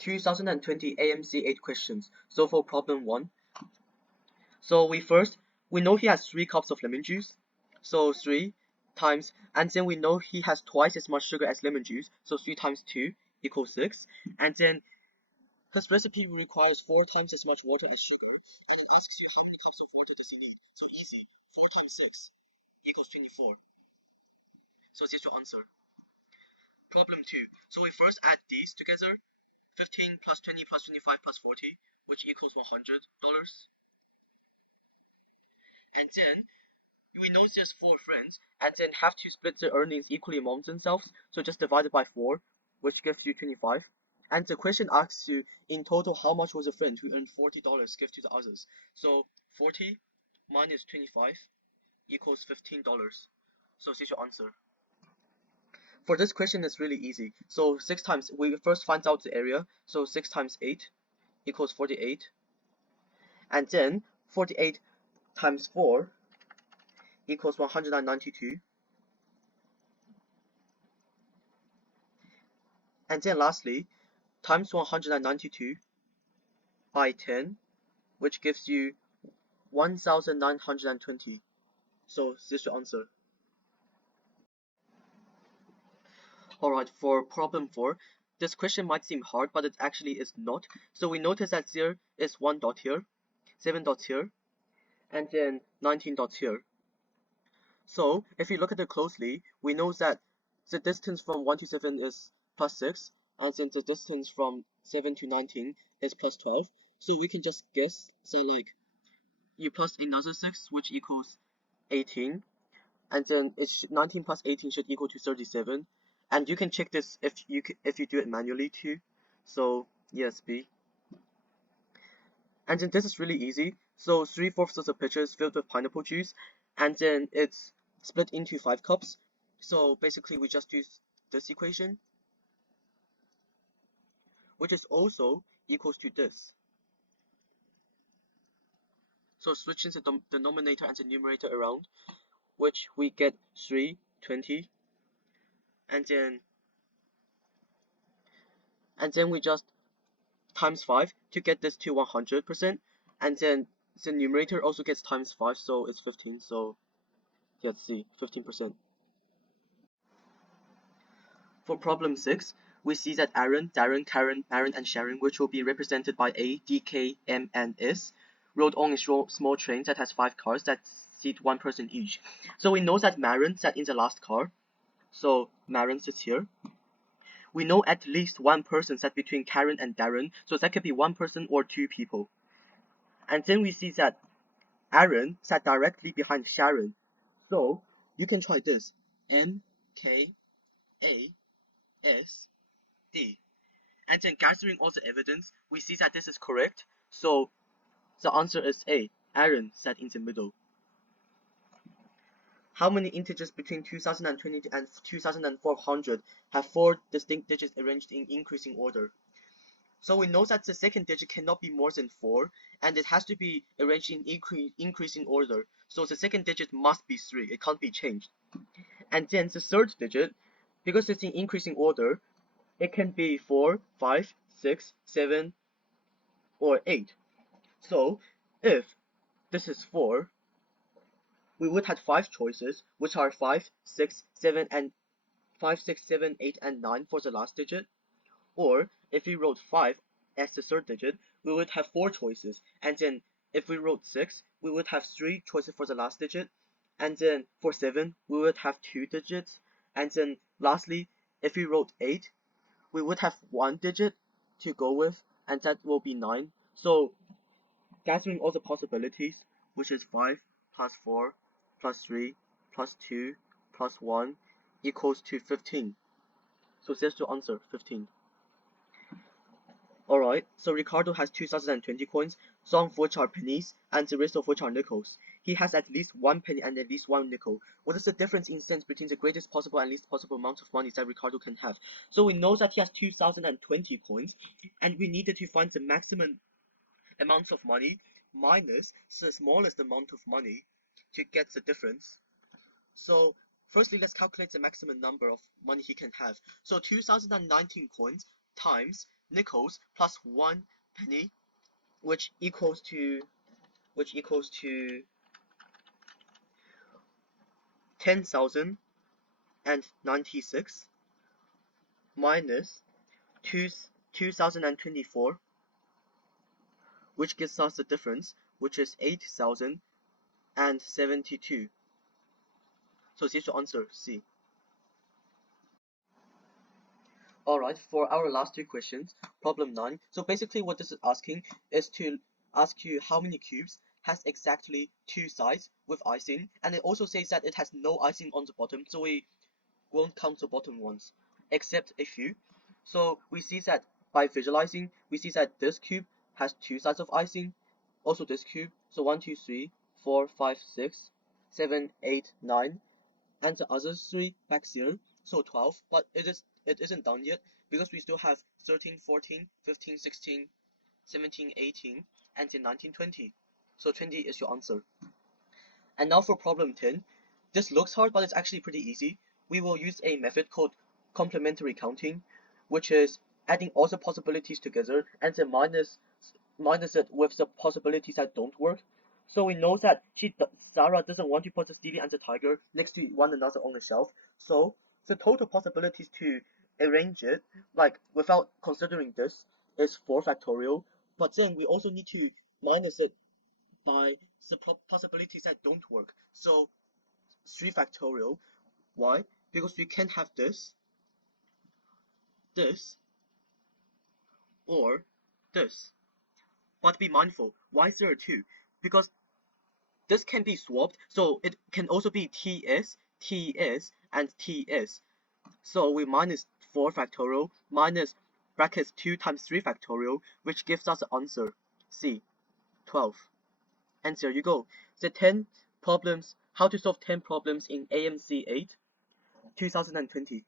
2020 AMC8 questions. So for problem 1, so we know he has 3 cups of lemon juice. So 3 times, and then we know he has twice as much sugar as lemon juice. So 3 times 2 equals 6. And then his recipe requires 4 times as much water as sugar. And it asks you how many cups of water does he need. So easy, 4 times 6 equals 24. So this is your answer. Problem 2. So we first add these together. 15 plus 20 plus 25 plus 40, which equals $100. And then we know there's 4 friends, and then have to split the earnings equally among themselves. So just divide it by 4, which gives you 25. And the question asks you in total how much was a friend who earned $40 give to the others. So 40 minus 25 equals $15. So this is your answer. For this question, it's really easy. So 6 times, we first find out the area. So 6 times 8 equals 48. And then 48 times 4 equals 192. And then lastly, times 192 by 10, which gives you 1920. So this is your answer. Alright, for problem 4, this question might seem hard, but it actually is not. So we notice that there is 1 dot here, 7 dots here, and then 19 dots here. So if you look at it closely, we know that the distance from 1 to 7 is plus 6, and then the distance from 7 to 19 is plus 12. So we can just guess, so like you plus another 6, which equals 18, and then 19 plus 18 should equal to 37. And you can check this if you do it manually too. So yes, B. And then this is really easy. So 3/4 of the pitcher is filled with pineapple juice, and then it's split into 5 cups. So basically we just use this equation, which is also equals to this. So switching the denominator and the numerator around, which we get 320, and then we just times 5 to get this to 100%, and then the numerator also gets times 5, so it's 15. So let's see, 15%. For problem 6, we see that Aaron, Darren, Karen, Aaron, and Sharon, which will be represented by A, D, K, M, and S, rode on a small train that has 5 cars that seat 1 person each. So we know that Marin sat in the last car, so Marin sits here. We know at least 1 person sat between Karen and Darren, so that could be 1 person or 2 people. And then we see that Aaron sat directly behind Sharon. So you can try this. M, K, A, S, D. And then gathering all the evidence, we see that this is correct. So the answer is A. Aaron sat in the middle. How many integers between 2020 and 2400 have 4 distinct digits arranged in increasing order? So we know that the second digit cannot be more than 4, and it has to be arranged in increasing order. So the second digit must be 3. It can't be changed. And then the third digit, because it's in increasing order, it can be 4, 5, 6, 7, or 8. So if this is 4, we would have 5 choices, which are 5, 6, 7, and 5, 6, 7, 8, and 9 for the last digit. Or if we wrote 5 as the third digit, we would have 4 choices. And then if we wrote 6, we would have 3 choices for the last digit. And then for 7, we would have 2 digits. And then lastly, if we wrote 8, we would have 1 digit to go with, and that will be 9. So gathering all the possibilities, which is 5 plus 4 plus 3 plus 2 plus 1 equals to 15. So there's your answer, 15. Alright, so Ricardo has 2020 coins, some of which are pennies, and the rest of which are nickels. He has at least 1 penny and at least 1 nickel. What is the difference in cents between the greatest possible and least possible amount of money that Ricardo can have? So we know that he has 2020 coins, and we needed to find the maximum amount of money minus the smallest amount of money to get the difference. So firstly, let's calculate the maximum number of money he can have. So 2019 coins times nickels plus 1 penny, which equals to 10,096 minus 2024, which gives us the difference, which is 8,072. So here's your answer, C. Alright, for our last two questions, problem 9. So basically what this is asking is to ask you how many cubes has exactly 2 sides with icing, and it also says that it has no icing on the bottom, so we won't count the bottom ones, except a few. So we see that by visualizing, we see that this cube has 2 sides of icing, also this cube, so 1, 2, 3, 4, 5, 6, 7, 8, 9, and the other 3 back here, so 12, but it isn't done yet because we still have 13, 14, 15, 16, 17, 18, and then 19, 20. So 20 is your answer. And now for problem 10. This looks hard, but it's actually pretty easy. We will use a method called complementary counting, which is adding all the possibilities together and then minus it with the possibilities that don't work. So we know that Sarah doesn't want to put the Stevie and the tiger next to one another on the shelf. So the total possibilities to arrange it, like without considering this, is 4 factorial. But then we also need to minus it by the possibilities that don't work. So 3 factorial. Why? Because we can have this, or this. But be mindful, why is there a 2? Because this can be swapped, so it can also be TS, TS, and TS. So we minus 4 factorial minus brackets 2 times 3 factorial, which gives us the answer, C, 12. And there you go. The 10 problems, how to solve 10 problems in AMC8, 2020.